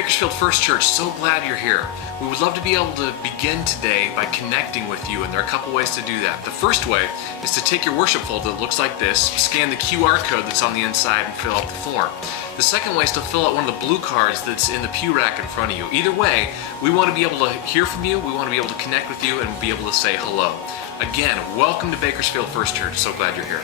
Bakersfield First Church, so glad you're here. We would love to be able to begin today by connecting with you, and there are a couple ways to do that. The first way is to take your worship folder that looks like this, scan the QR code that's on the inside, and fill out the form. The second way is to fill out one of the blue cards that's in the pew rack in front of you. Either way, we want to be able to hear from you, we want to be able to connect with you, and be able to say hello. Again, welcome to Bakersfield First Church. So glad you're here.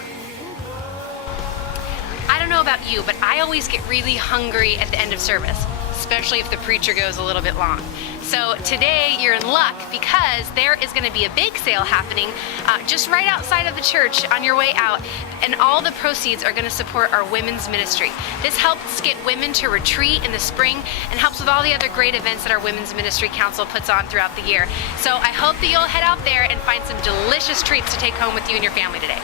I don't know about you, but I always get really hungry at the end of service, especially if the preacher goes a little bit long. So today you're in luck because there is going to be a bake sale happening just right outside of the church on your way out, and all the proceeds are going to support our women's ministry. This helps get women to retreat in the spring and helps with all the other great events that our Women's Ministry Council puts on throughout the year. So I hope that you'll head out there and find some delicious treats to take home with you and your family today.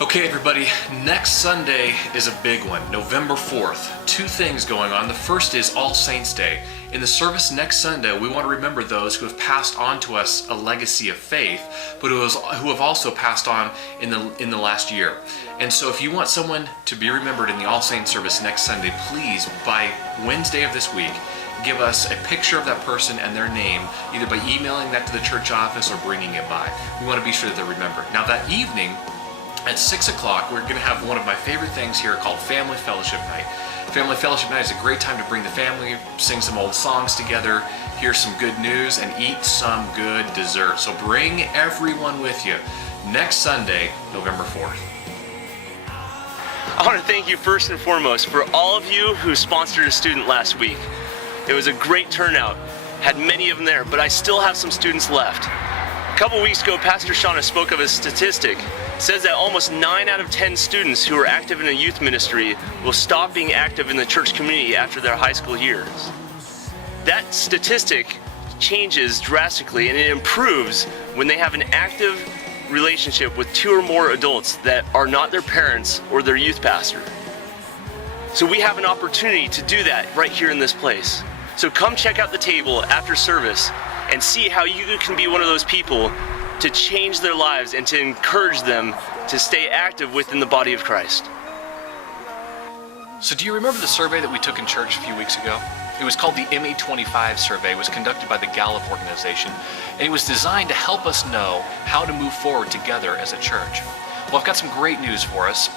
Okay, everybody, next Sunday is a big one, November 4th. Two things going on. The first is All Saints Day. In the service next Sunday, we want to remember those who have passed on to us a legacy of faith, but who have also passed on in the last year. And so if you want someone to be remembered in the All Saints service next Sunday, please, by Wednesday of this week, give us a picture of that person and their name, either by emailing that to the church office or bringing it by. We want to be sure that they're remembered. Now that evening, at 6 o'clock, we're going to have one of my favorite things here called Family Fellowship Night. Family Fellowship Night is a great time to bring the family, sing some old songs together, hear some good news, and eat some good dessert. So bring everyone with you next Sunday, November 4th. I want to thank you first and foremost for all of you who sponsored a student last week. It was a great turnout. Had many of them there, but I still have some students left. A couple weeks ago, Pastor Shauna spoke of a statistic. It says that almost 9 out of 10 students who are active in a youth ministry will stop being active in the church community after their high school years. That statistic changes drastically, and it improves when they have an active relationship with 2 or more adults that are not their parents or their youth pastor. So we have an opportunity to do that right here in this place. So come check out the table after service and see how you can be one of those people to change their lives and to encourage them to stay active within the body of Christ. So do you remember the survey that we took in church a few weeks ago? It was called the MA25 survey. It was conducted by the Gallup organization, and it was designed to help us know how to move forward together as a church. Well, I've got some great news for us.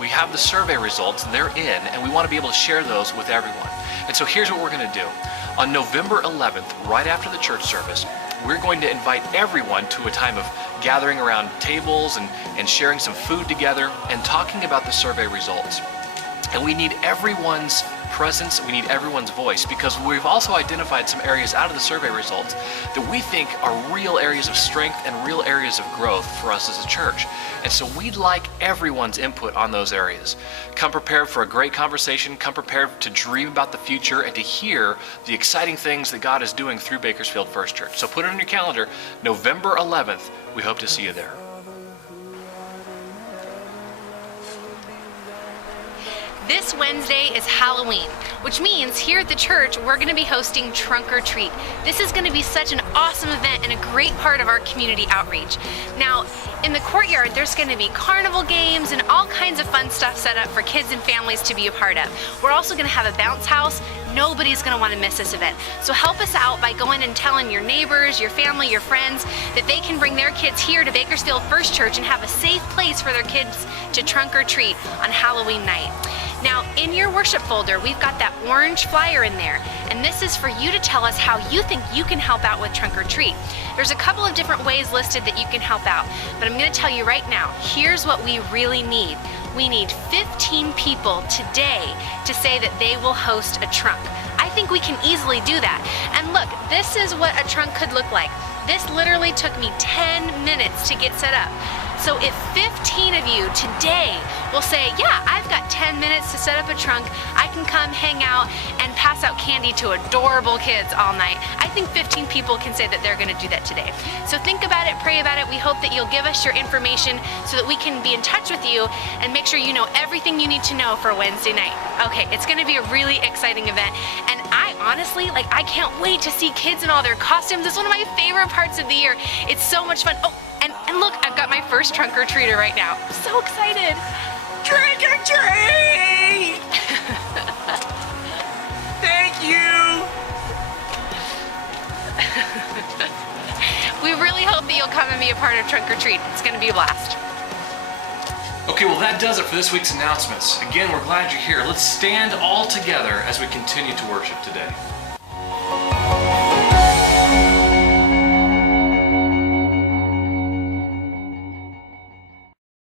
We have the survey results, they're in, and we want to be able to share those with everyone. And so here's what we're going to do. On November 11th, right after the church service, we're going to invite everyone to a time of gathering around tables and sharing some food together and talking about the survey results. And we need everyone's presence, we need everyone's voice, because we've also identified some areas out of the survey results that we think are real areas of strength and real areas of growth for us as a church. And so we'd like everyone's input on those areas. Come prepared for a great conversation, come prepared to dream about the future and to hear the exciting things that God is doing through Bakersfield First Church. So put it on your calendar, November 11th, we hope to see you there. This Wednesday is Halloween, which means here at the church, we're going to be hosting Trunk or Treat. This is going to be such an awesome event and a great part of our community outreach. Now, in the courtyard, there's going to be carnival games and all kinds of fun stuff set up for kids and families to be a part of. We're also going to have a bounce house. Nobody's going to want to miss this event. So help us out by going and telling your neighbors, your family, your friends that they can bring their kids here to Bakersfield First Church and have a safe place for their kids to trunk or treat on Halloween night. Now, in your worship folder, we've got that orange flyer in there, and this is for you to tell us how you think you can help out with Trunk or Treat. There's a couple of different ways listed that you can help out, but I'm going to tell you right now, here's what we really need. We need 15 people today to say that they will host a trunk. I think we can easily do that. And look, this is what a trunk could look like. This literally took me 10 minutes to get set up. So if 15 of you today will say, yeah, I've got 10 minutes to set up a trunk, I can come hang out and pass out candy to adorable kids all night. I think 15 people can say that they're going to do that today. So think about it, pray about it. We hope that you'll give us your information so that we can be in touch with you and make sure you know everything you need to know for Wednesday night. Okay, it's going to be a really exciting event. And I honestly, I can't wait to see kids in all their costumes. It's one of my favorite parts of the year. It's so much fun. Oh, and look, I've got my first trunk or treater right now. I'm so excited. Trunk or treat! We really hope that you'll come and be a part of Trunk or Treat. It's going to be a blast. Okay, well that does it for this week's announcements. Again, we're glad you're here. Let's stand all together as we continue to worship today.